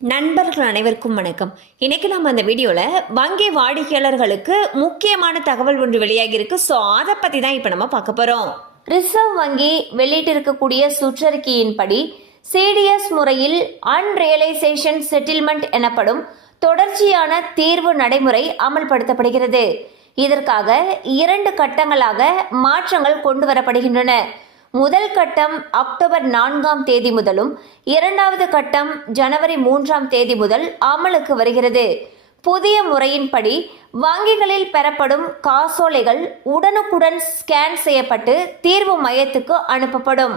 நண்பர்கள் அனைவருக்கும் வணக்கம். இன்னைக்கு நம்ம அந்த வீடியோவில் வங்கி வாடிக்கையாளர்களுக்கு முக்கியமான தகவல் ஒன்று வெளியாகி இருக்கு. ஸோ அதை பற்றி தான் இப்போ நம்ம பார்க்க போகிறோம். ரிசர்வ் வங்கி வெளியிட்டிருக்கக்கூடிய சுற்றறிக்கையின்படி சிடிஎஸ் முறையில் அன்ரியலைசேஷன் செட்டில்மெண்ட் எனப்படும் தொடர்ச்சியான தீர்வு நடைமுறை அமல்படுத்தப்படுகிறது. இதற்காக 2 கட்டங்களாக மாற்றங்கள் கொண்டு வரப்படுகின்றன. முதல் கட்டம் அக்டோபர் 4ஆம் தேதி முதலும் 2வது கட்டம் ஜனவரி 3ஆம் தேதி முதல் அமலுக்கு வருகிறது. புதிய முறையின்படி வங்கிகளில் பெறப்படும் காசோலைகள் உடனுக்குடன் ஸ்கேன் செய்யப்பட்டு தீர்வு மையத்துக்கு அனுப்பப்படும்.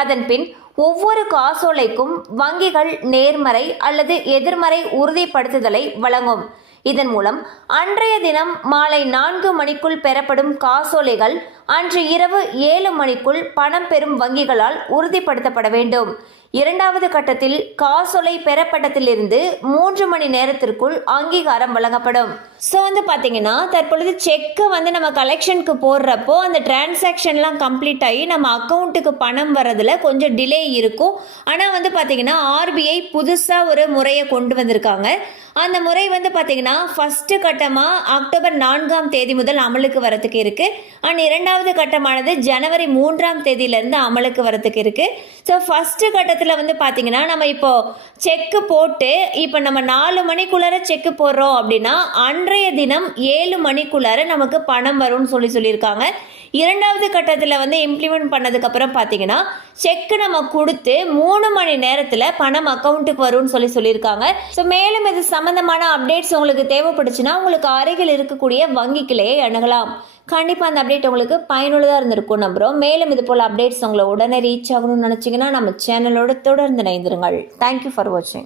அதன்பின் ஒவ்வொரு காசோலைக்கும் வங்கிகள் நேர்மறை அல்லது எதிர்மறை உறுதிப்படுத்துதலை வழங்கும். இதன் மூலம் அன்றைய தினம் மாலை 4 மணிக்குள் பெறப்படும் காசோலைகள் அன்று இரவு 7 மணிக்குள் பணம் பெறும் வங்கிகளால் உறுதிப்படுத்தப்பட வேண்டும். 2வது கட்டத்தில் காசோலை பெறப்பட்டதிலிருந்து 3 மணி நேரத்திற்குள் அங்கீகாரம் வழங்கப்படும். ஸோ பார்த்தீங்கன்னா தற்பொழுது செக்கு நம்ம கலெக்ஷனுக்கு போடுறப்போ அந்த டிரான்சாக்ஷன்லாம் கம்ப்ளீட் ஆகி நம்ம அக்கௌண்ட்டுக்கு பணம் வரதுல கொஞ்சம் டிலே இருக்கும். ஆனால் பார்த்தீங்கன்னா ஆர்பிஐ புதுசாக ஒரு முறையை கொண்டு வந்திருக்காங்க. அந்த முறை பார்த்தீங்கன்னா ஃபர்ஸ்ட் கட்டமாக அக்டோபர் 4ஆம் தேதி முதல் அமலுக்கு வரத்துக்கு இருக்கு. அண்ட் 2வது கட்டமானது ஜனவரி 3ஆம் தேதியிலிருந்து அமலுக்கு வரத்துக்கு இருக்கு. ஸோ ஃபர்ஸ்ட் கட்டத்தில் பார்த்தீங்கன்னா நம்ம இப்போ செக்கு போட்டு இப்போ நம்ம 4 மணிக்குள்ளார செக்கு போடுறோம் அப்படின்னா அன்றைய தினம் 7 மணிக்குள்ளார நமக்கு பணம் வரும்னு சொல்லியிருக்காங்க. 2வது கட்டத்தில் இம்ப்ளிமெண்ட் பண்ணதுக்கப்புறம் பார்த்தீங்கன்னா செக்கு நம்ம கொடுத்து 3 மணி நேரத்தில் பணம் அக்கௌண்ட்டுக்கு வரும்னு சொல்லியிருக்காங்க. ஸோ மேலும் இது சம்பந்தமான அப்டேட்ஸ் உங்களுக்கு தேவைப்படுச்சுன்னா உங்களுக்கு அருகில் இருக்கக்கூடிய வங்கி கிளையை அணுகலாம். கண்டிப்பாக அந்த அப்டேட் உங்களுக்கு பயனுள்ளதாக இருந்திருக்கும் நம்புகிறோம். மேலும் இது போல் அப்டேட்ஸ் உங்களை உடனே ரீச் ஆகணும்னு நினச்சிங்கன்னா நம்ம சேனலோட தொடர்ந்து இணைந்திருங்கள். தேங்க்யூ ஃபார் வாட்சிங்.